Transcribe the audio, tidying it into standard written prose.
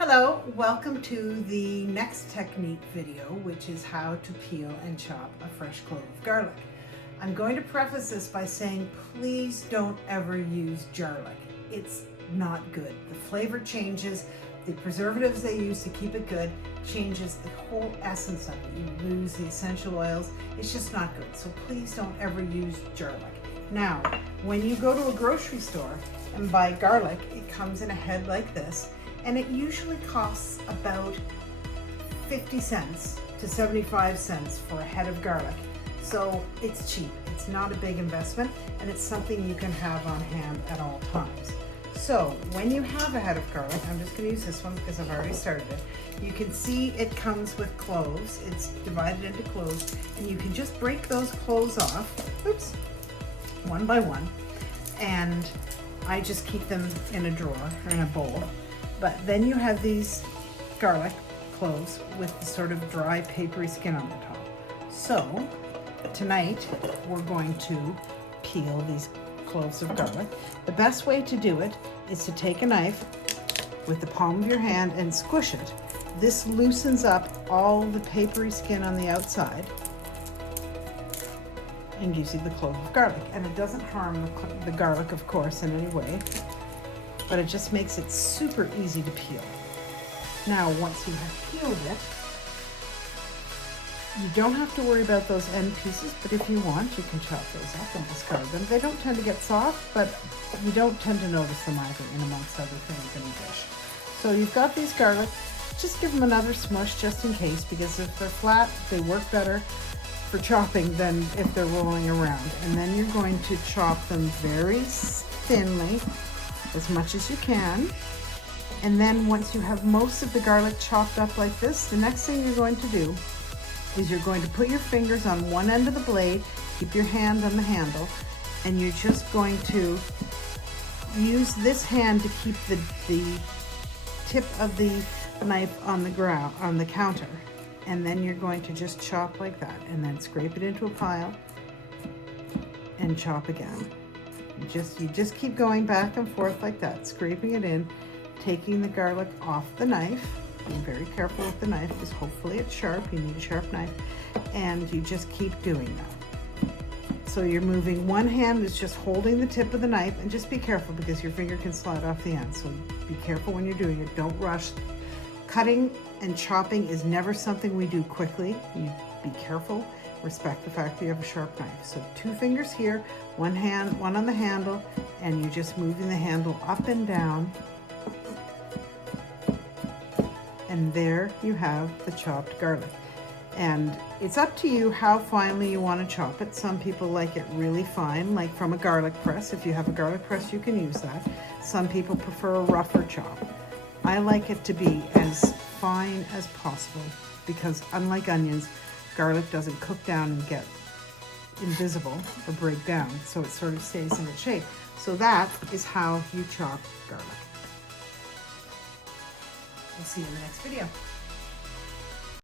Hello, welcome to the next technique video, which is how to peel and chop a fresh clove of garlic. I'm going to preface this by saying please don't ever use Jarlic. It's not good. The flavor changes, the preservatives they use to keep it good changes the whole essence of it. You lose the essential oils. It's just not good. So please don't ever use Jarlic. Now, when you go to a grocery store and buy garlic, it comes in a head like this. And it usually costs about 50 cents to 75 cents for a head of garlic. So it's cheap, it's not a big investment, and it's something you can have on hand at all times. So when you have a head of garlic, I'm just gonna use this one because I've already started it. You can see it comes with cloves. It's divided into cloves, and you can just break those cloves off, oops, one by one. And I just keep them in a drawer or in a bowl. But then you have these garlic cloves with the sort of dry papery skin on the top. So tonight we're going to peel these cloves of garlic. The best way to do it is to take a knife with the palm of your hand and squish it. This loosens up all the papery skin on the outside and gives you the clove of garlic. And it doesn't harm the garlic, of course, in any way, but it just makes it super easy to peel. Now, once you have peeled it, you don't have to worry about those end pieces, but if you want, you can chop those up and discard them. They don't tend to get soft, but you don't tend to notice them either in amongst other things in a dish. So you've got these garlic, just give them another smush just in case, because if they're flat, they work better for chopping than if they're rolling around. And then you're going to chop them very thinly, as much as you can. And then once you have most of the garlic chopped up like this, the next thing you're going to do is you're going to put your fingers on one end of the blade, keep your hand on the handle, and you're just going to use this hand to keep the tip of the knife on the ground, on the counter. And then you're going to just chop like that, and then scrape it into a pile and chop again. You just keep going back and forth like that, scraping it in, taking the garlic off the knife. Being very careful with the knife because hopefully it's sharp. You need a sharp knife. And you just keep doing that. So you're moving, one hand is just holding the tip of the knife, and just be careful because your finger can slide off the end. So be careful when you're doing it. Don't rush. Cutting and chopping is never something we do quickly. You be careful. Respect the fact that you have a sharp knife. So 2 fingers here, one hand, one on the handle, and you're just moving the handle up and down. And there you have the chopped garlic. And it's up to you how finely you want to chop it. Some people like it really fine, like from a garlic press. If you have a garlic press, you can use that. Some people prefer a rougher chop. I like it to be as fine as possible because unlike onions, garlic doesn't cook down and get invisible or break down, so it sort of stays in its shape. So that is how you chop garlic. We'll see you in the next video.